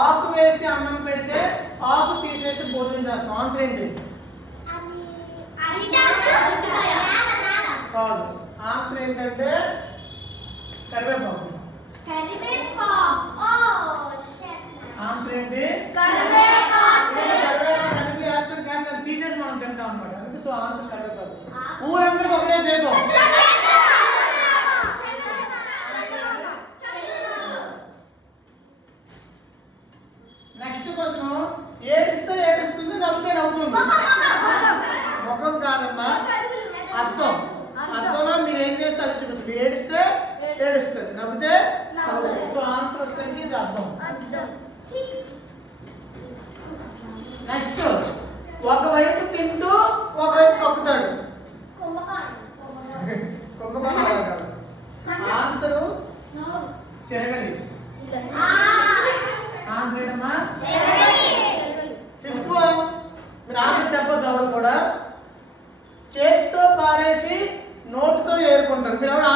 ఆకు వేసి అన్నం పెడితే ఆకు తీసేసి భోజనం చేస్తాం. ఆన్సర్ ఏంటి? కాదు. ఆన్సర్ ఏంటంటే కరివేపాకు. ఆన్సర్ ఏంటి? కరివేపాకు అన్ని వేస్తాం కానీ దాన్ని తీసేసి మనం తింటాం అన్నమాట. అందుకే సో ఆన్సర్ కరివేపాకు. ఊరంతా ఒకటే దీపం. నెక్స్ట్ క్వశ్చన్, ఏడిస్తే ఏడుస్తుంది, నవ్వుతే నవ్వుతుంది. ముఖం కాదమ్మా, అర్థం. అర్థంలో మీరు ఏం చేస్తే అది చూపిస్తుంది. మీరు ఏడిస్తే ఏడుస్తుంది, నవ్వుతే నవ్వుతుంది. సో ఆన్సర్ వస్తే ఇది అర్థం. నెక్స్ట్, ఒకవైపు తింటూ ఒకవైపు తొక్కుతాడు. ఆన్సర్ తిరగలి. ఆన్సర్ ఏంటమ్మా? ఫిఫ్త్ వన్, మీరు ఆన్సర్ చెప్పొద్దు ఎవరు కూడా. చేతితో పారేసి నోటితో ఏరుకుంటారు. మీరు ఎవరు